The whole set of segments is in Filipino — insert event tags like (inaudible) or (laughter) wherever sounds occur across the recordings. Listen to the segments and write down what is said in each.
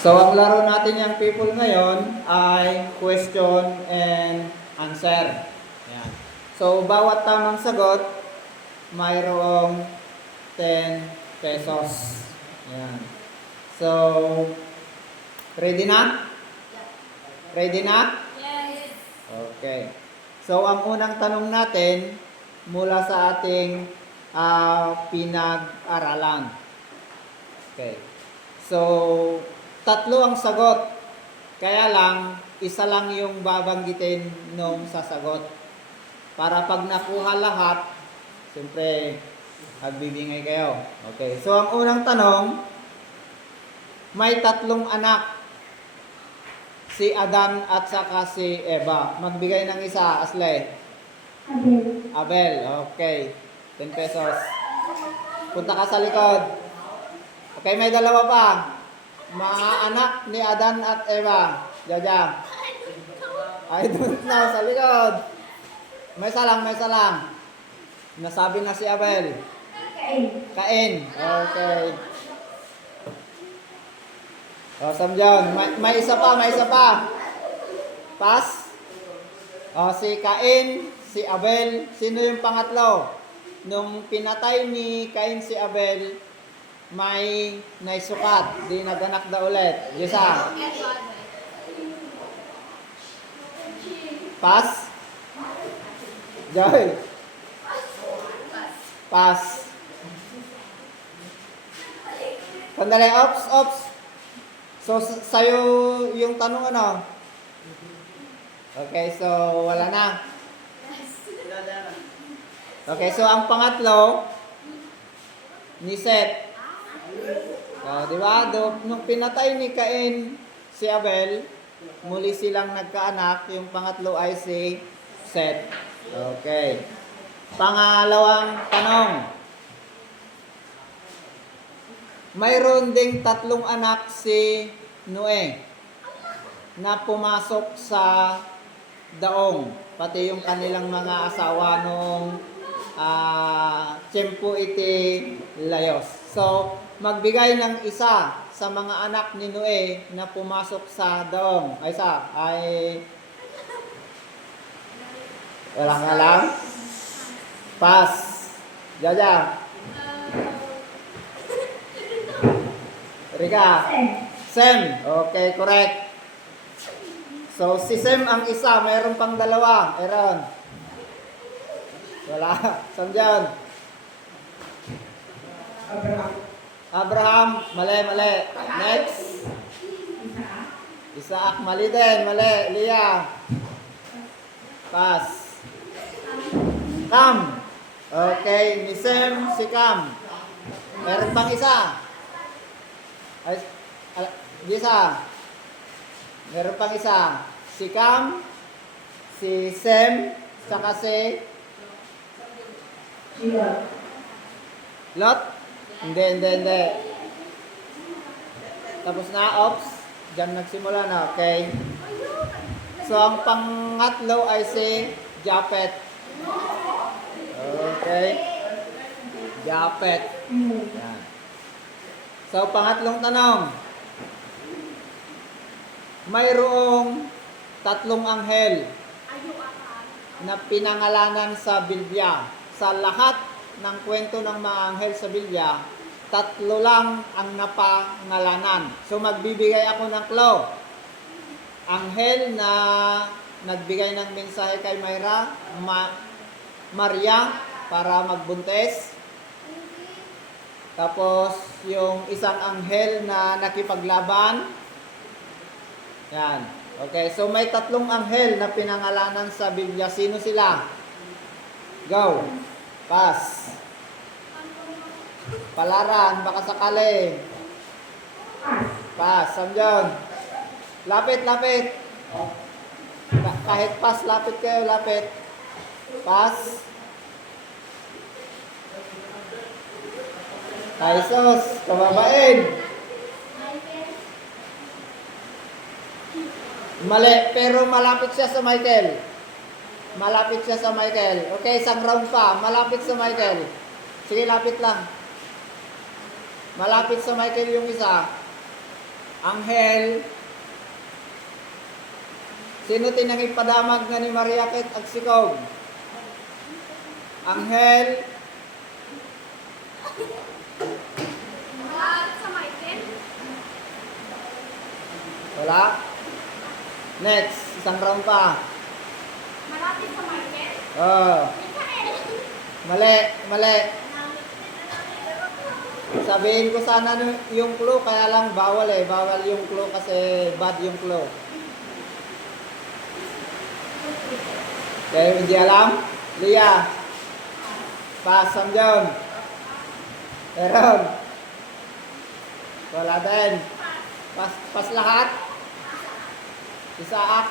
So, ang laro natin yung people ngayon ay question and answer. Yan. So, bawat tamang sagot, mayroong 10 pesos. Yan. So, ready na? Ready na? Yes. Okay. So, ang unang tanong natin mula sa ating ah, pinag-aralan. Okay. So, tatlo ang sagot. Kaya lang, isa lang yung babanggitin nung sasagot. Para pag nakuha lahat, siyempre, magbibingay kayo. Okay. So, ang unang tanong, may tatlong anak si Adan at saka si Eva. Magbigay ng isa, Asle. Abel. Abel, okay. 10 pesos. Punta ka sa likod. Okay, may dalawa pa. Mga anak ni Adan at Eva. Jaja. I don't know, sa likod. May isa lang, may isa lang. Nasabi na si Abel. Kain. Kain. Okay. O, Sam John. May, may isa pa, may isa pa. Pass. O, si Cain, si Abel. Sino yung pangatlo? Nung pinatay ni Cain si Abel, may naisukat. Di naganak na ulit. Isa. Pass. Joy. Pass. Sandali, ops, ops. So, sa'yo yung tanong ano? Okay, so wala na. Okay, so ang pangatlo, ni Seth. Oh, di ba? Nung pinatay ni Cain si Abel, muli silang nagkaanak. Yung pangatlo ay si Seth. Okay. Pangalawang tanong. Mayroon ding tatlong anak si Noe na pumasok sa daong, pati yung kanilang mga asawa nung ah tiyempo iti layos. So, magbigay ng isa sa mga anak ni Noe na pumasok sa daong. Ay isa, ay... Wala nga lang. Pass. Jaja. Rika. Sem. Okay, correct. So, si Sem ang isa. Mayroon pang dalawa. Aaron. Wala. Sam John. Abraham. Abraham. Mali, mali. Next. Isaac. Mali din. Mali. Leah. Pass. Cam. Okay. Ni Sem, si Cam. Meron pang isa. Ay, al- isa. Meron pang isa. Si Cam, si Sem, saka si. Lot? Hindi, hindi, hindi. Tapos na, ops. Diyan nagsimula na, okay? So, ang pangatlo ay si Japet. Okay? Japet. Yan. So, pangatlong tanong. Mayroong tatlong anghel na pinangalanan sa Biblia. Sa lahat ng kwento ng mga anghel sa Biblia, tatlo lang ang napangalanan. So magbibigay ako ng clue. Anghel na nagbigay ng mensahe kay Mayra, Ma- Maria para magbuntes. Tapos yung isang anghel na nakipaglaban. Yan. Okay, so may tatlong anghel na pinangalanan sa Biblia. Sino sila? Go. Pass. Palaran, baka sakali. Pass. Sam John. Lapit, lapit. Ka- kahit pass, lapit kayo, lapit. Pass. Jesus, kababain. Mali, pero malapit siya sa Michael. Malapit siya sa Michael. Okay, isang round pa. Malapit sa Michael. Sige, lapit lang. Malapit sa Michael yung isa. Anghel. Sino tinangig padamag nga ni Maria Ket Agsikog? Anghel. Malapit sa Michael. Wala. Next, isang round pa. Oh, mali, mali. Sabihin ko sana yung clue, kaya lang bawal eh. Bawal yung clue kasi bad yung clue. Kaya hindi alam? Lia. Pass, Sam John. Meron. Wala din. Pas, pas lahat? Isaak?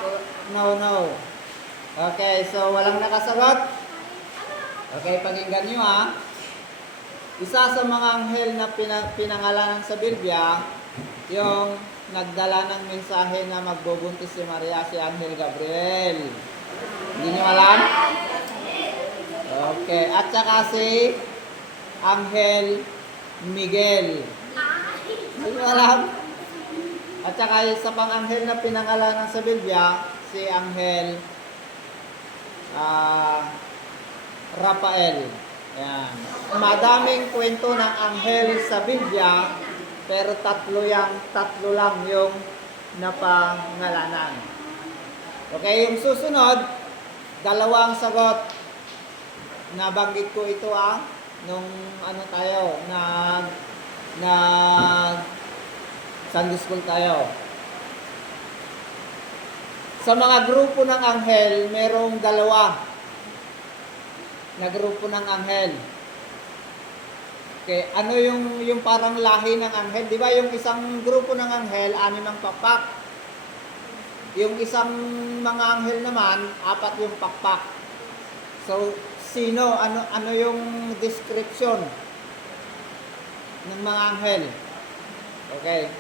No, no. Okay, so walang nakasagot? Okay, pakinggan nyo ha. Isa sa mga anghel na pinang, pinangalanan sa Biblia, yung nagdala ng mensahe na magbubuntis si Maria, si Anghel Gabriel. Hindi nyo alam? Okay, at saka si Anghel Miguel. Hindi nyo alam? At saka isa pang anghel na pinangalanan sa Biblia, si Anghel ah Rafael. Ayan. Madaming kwento ng anghel sa Biblia, pero tatlo yang tatlo lang yung napangalanan. Okay, yung susunod, dalawang sagot. Nabanggit ko ito ah, nung ano tayo, nag nag Sunday school tayo. Sa mga grupo ng anghel, merong dalawa na grupo ng anghel. Okay, ano yung yung parang lahi ng anghel? 'Di ba yung isang grupo ng anghel, anim ang pakpak. Yung isang mga anghel naman, apat yung pakpak. So, sino ano ano yung description ng mga anghel? Okay.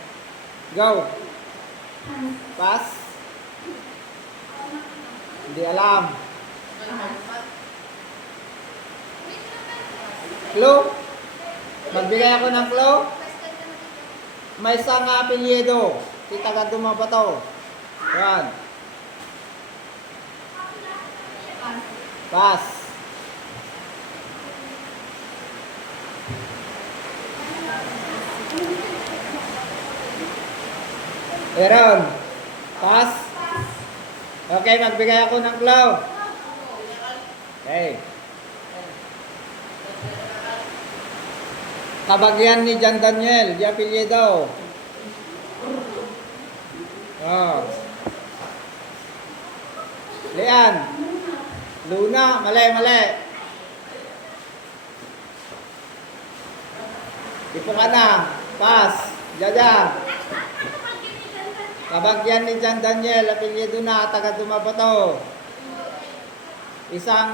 Go. Pass. Hindi alam. Clue? Magbigay ako ng clue? May isang apelyido. Si taga Dumabato. Yan. Pass. Meron. Pass. Okay, magbigay ako ng clue. Okay. Kabagyan ni Jan Daniel, di apelyido. Oh. Lian. Luna, mali, mali. Ipo ka na. Pass. Jaja. Kabagyan ni Jan Daniel, apelyido na, taga Dumabato. Isang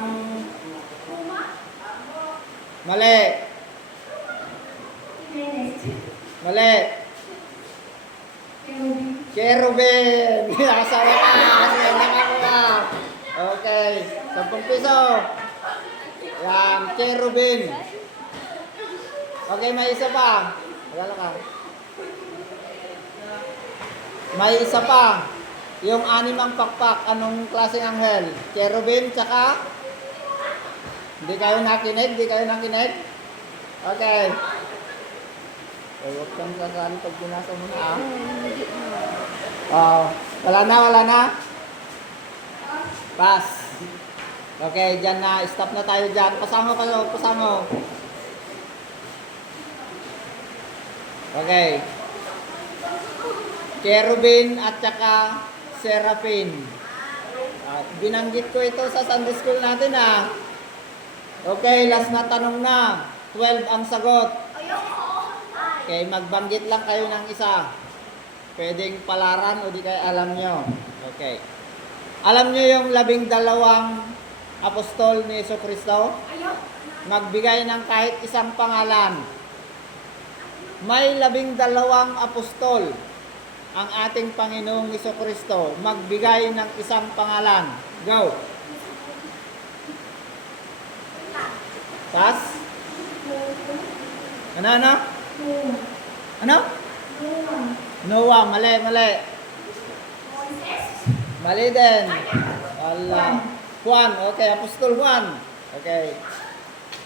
mali. Mali. Cherubim! (laughs) Asawa ka! Kasi nakakuha! Okay. 10 piso. Yan. Cherubim. Okay, may isa pa. Wala ka. May isa pa. Yung anim ang pakpak. Anong klaseng anghel? Cherubim, tsaka? Hindi kayo nakinig? Hindi kayo nakinig? Okay. Eh, huwag kang sasali pag binasa mo na ah. Oh, wala na, wala na. Pass. Okay, dyan na. Stop na tayo dyan. Pasamo kayo, pasamo. Okay. Cherubin at saka Seraphim. At binanggit ko ito sa Sunday school natin ah. Okay, last na tanong na. 12 ang sagot. Okay, magbanggit lang kayo ng isa. Pwedeng palaran o di kayo alam nyo. Okay. Alam nyo yung labing dalawang apostol ni Yeso Kristo? Magbigay ng kahit isang pangalan. May labing dalawang apostol ang ating Panginoong Kristo. Magbigay ng isang pangalan. Go! Pass? Ano, ano? Ano? Noah, mali, mali. Mali din. Wala. Juan, okay. Apostol Juan. Okay.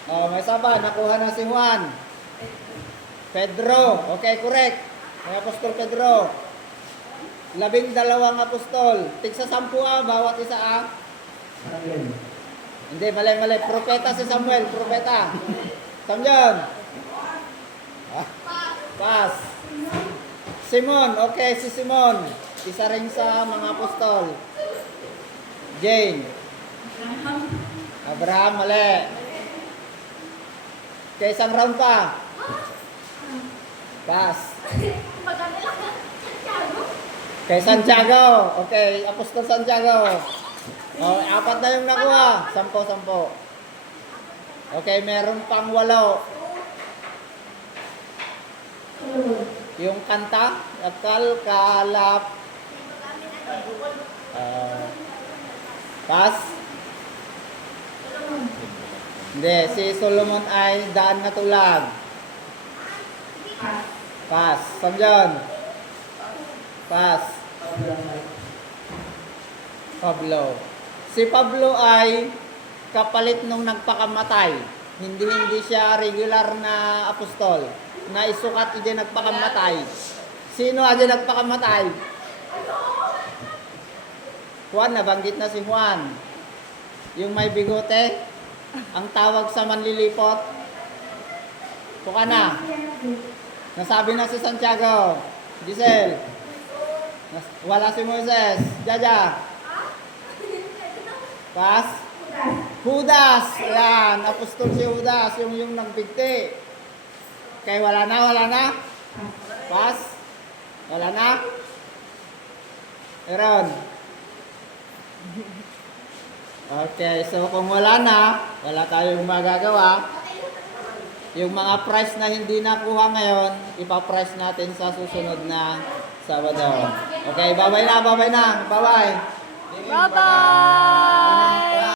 Oh, may saba, nakuha na si Juan. Pedro, okay, correct. May apostol Pedro. Labing dalawang apostol. Tigsa sampu ah, bawat isa ah. Hindi, mali, mali. Propeta si Samuel, propeta. Samjon. Ah, pass. Simon, okay, si Simon. Isa rin sa mga apostol. Jane. Abraham, mali. Okay, isang round pa. Pass. Kay Santiago. Okay, Apostol Santiago. Oh, apat na yung nakuha. Sampo, sampo. Okay, meron pang walo. Yung kanta, akal, kalap. Ah, pass. Hindi, si Solomon ay daan na tulag. Pass. Samjon. Pass. Pablo. Si Pablo ay kapalit nung nagpakamatay. Hindi hindi siya regular na apostol. Na isukat hindi nagpakamatay. Sino aja nagpakamatay? Juan, nabanggit na si Juan. Yung may bigote, ang tawag sa manlilipot. Tuka na. Nasabi na si Santiago. Giselle. Wala si Moises. Jaja. Pas. Judas. Ayan. Apostol si Judas. Yung yung nagbigti. Okay, wala na, wala na. Pas. Wala na. Meron. Okay, so kung wala na, wala tayong magagawa. Yung mga price na hindi nakuha ngayon, ipa-price natin sa susunod na Sabado. Okay, bye-bye na, bye-bye na. Bye-bye. Bye-bye!